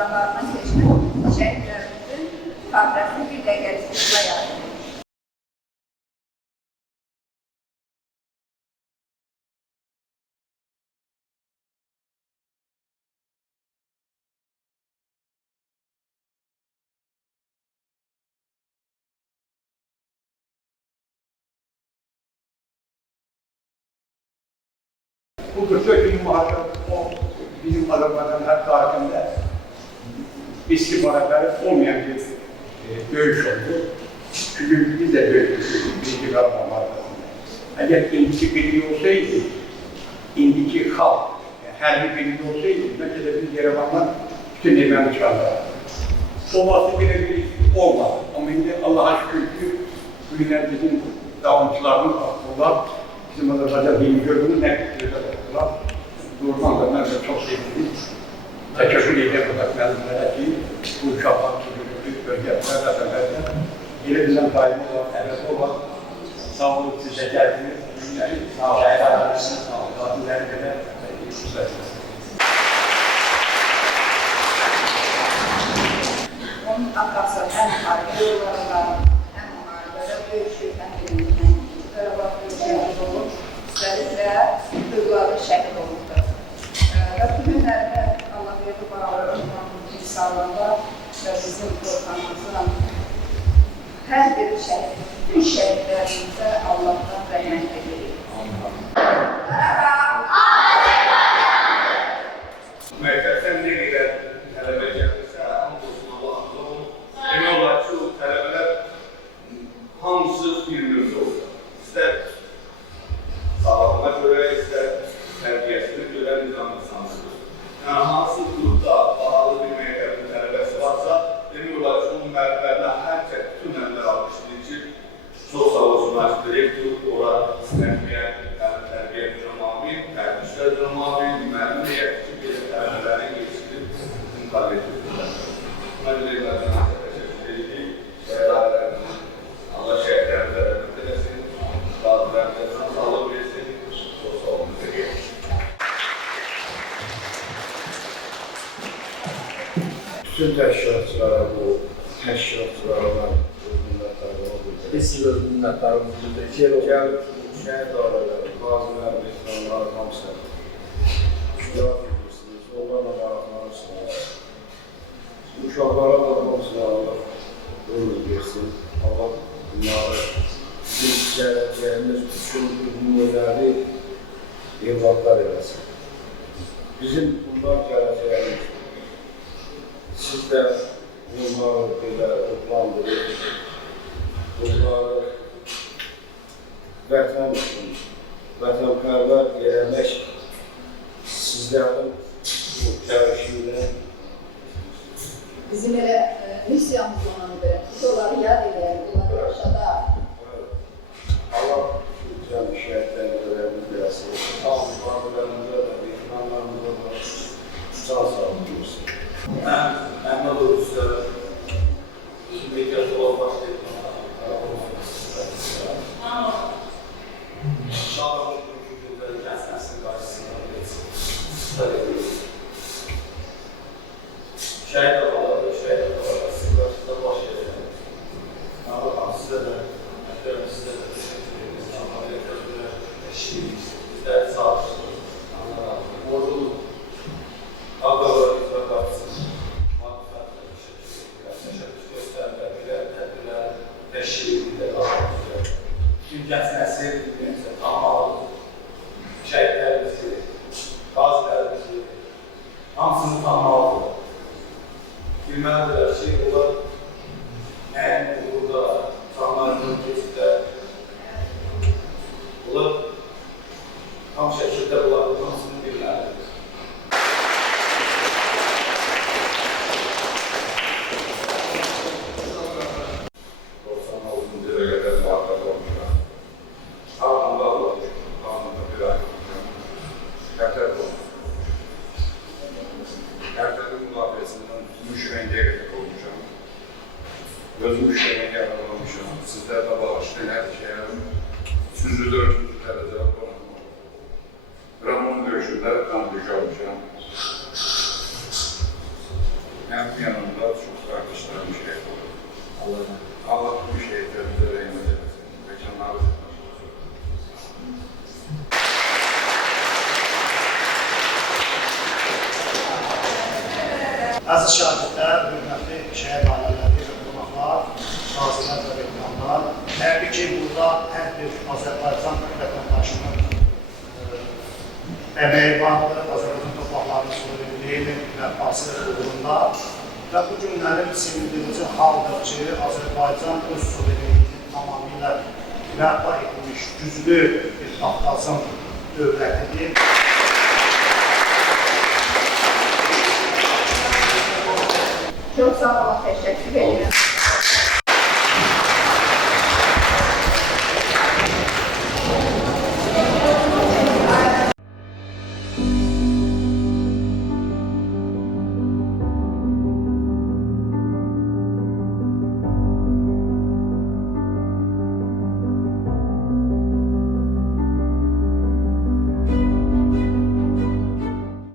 ekranlarına seçilip şehitlerimizin tahtası bir dəqiqəlik sırla yazılır. Bu 44 gün muhakkak o bizim Azerbaycan tarihinde istihbaratları olmayan bir dövüş oldu. Çünkü biz de dövüştük birinci Karabağ Muharebesi'nde. Eğer indiki birliği olsaydı, indiki halk, her bir birliği olsaydı, belki de biz Yerevan'dan bütün Ermeni çağırdılar. Olması birebir olmadı. Ama şimdi Allah'a şükür ki bugünler bizim davamcılarımız var. Bizim Azerbaycan dini gördüğümüz nekliklerde oldular. Doğrudan da ben de çok sevdim. Teşekkür ederim bu memnunlara ki bu uşaklar, çocuk, bölgeler, zatenlerde yine bizden daimi olan, evet olan sağ olun, size geldiniz. Sağ olun, sağ olun, tatillerinde de Onun atası hem harbi yollarında hem muharebede dövüşür, hem bilimden Qarabağ dövüşü olur. Üstəliklə duyguları şəhid olurdu. Və bu günlərdə Allah verdi bağlı olmanın sağlığında və bizim qorxanımızın hər bir şəhid, bütün şəhidlərimizə Allahdan rəhmət edilir. Məktəbdən nə qədər tələbə gəlirsə, hamısını Allah'ın olun. Demək olar ki, o tələbələr hamısı bir-birimizə olur. İstər sağlığına görə, istər tərbiyəsinə görə nizamlı sanılır. Yəni, hansı qrupda bağlı bir məktəbin tələbəsi varsa, demək olar ki, onun mərhələrinə hər kəs bütün əmlər almışdır ki, çox sağ olsunlar ki, direktor, ora tərbiyə, tərbiyə üzrə mavil, tərbiyə üzrə mavil, müəllim heyəti ki, belə tələbələrin geçilib, müqabilə edirlər. Buna görə məzəmətə təşəkkür edirik. Şəhərlərimiz, Allah şəhərlərimizə rəhmət eləsin, qazilərimizə sağlıq versin, çox sağ olun. Bütün təşkilatçılara bu təşkilatçılara biz sizə minnətdarımızı bildirik. Gəlib, şəhid ailələri, qazilər, veteranlar, hamısı şükürət edirsiniz, onlarla maraqlanırsınız. Uşaqlara da hamısına Allah ömür versin. Allah bunları bizim gələcəyimiz bütün nümunələri evlatlar eləsin. Bizim bunlar gələcəyimiz. Siz də bunları belə ödlandırır. Bunları vətən üçün, vətənpərvər eləmək sizlərin bu gəlişiyle Bizim elə missiyamız olan belə, biz onları yad edək, onları yaşada. Allah bütün şəhətlərimizə versin. Sağlıqlarımıza da, veteranlarımıza da can sağlığı versin. Mən Məhməd Oğuz'da bizim mediası olan başlayıb. İnşallah bu günləri kəsməsin qarşısında verilsin. Şəhid alaları, sizin qarşısında baş edin. Allah sizə də, əhdərim sizə də təşəkkür ediniz. Allah etəcəklər, bizləri sağlıqsınız. Ordunuz, ağalar, icra qarşısınız. Təşəkkür göstərirlər, belə tədbirlər, təşkilində qalmışdır. Bütün gəncə nəsil, tamamı, şəhidlərimizi, qazilərimizi, hamısını tanımalıdır. Bilməlidirlər ki, onlar nəyin uğurda, canlarının keçiddə, onlar tam şəkildə bunların hamısını bilməlidir. Özüm işlerine yararlanmışım. Sizler de bağışlayın her şeylerim. 304. derecede konum. Ramon dövüşünde tam düş almışım. Əziz şagirdlər, hörmətli şəhər ailələri və qonaqlar, nazirlər və veteranlar, təbii ki, burada hər bir Azərbaycan vətəndaşının əməyi vardır, Azərbaycan torpaqlarının suverenliyi və mühafizəsi uğrunda və bu günlərin sevindirici haldır ki, Azərbaycan öz suverenliyini tamamilə bərpa etmiş, güclü bir Qafqazın dövlətidir. Çok sağ olun, teşekkür ederim.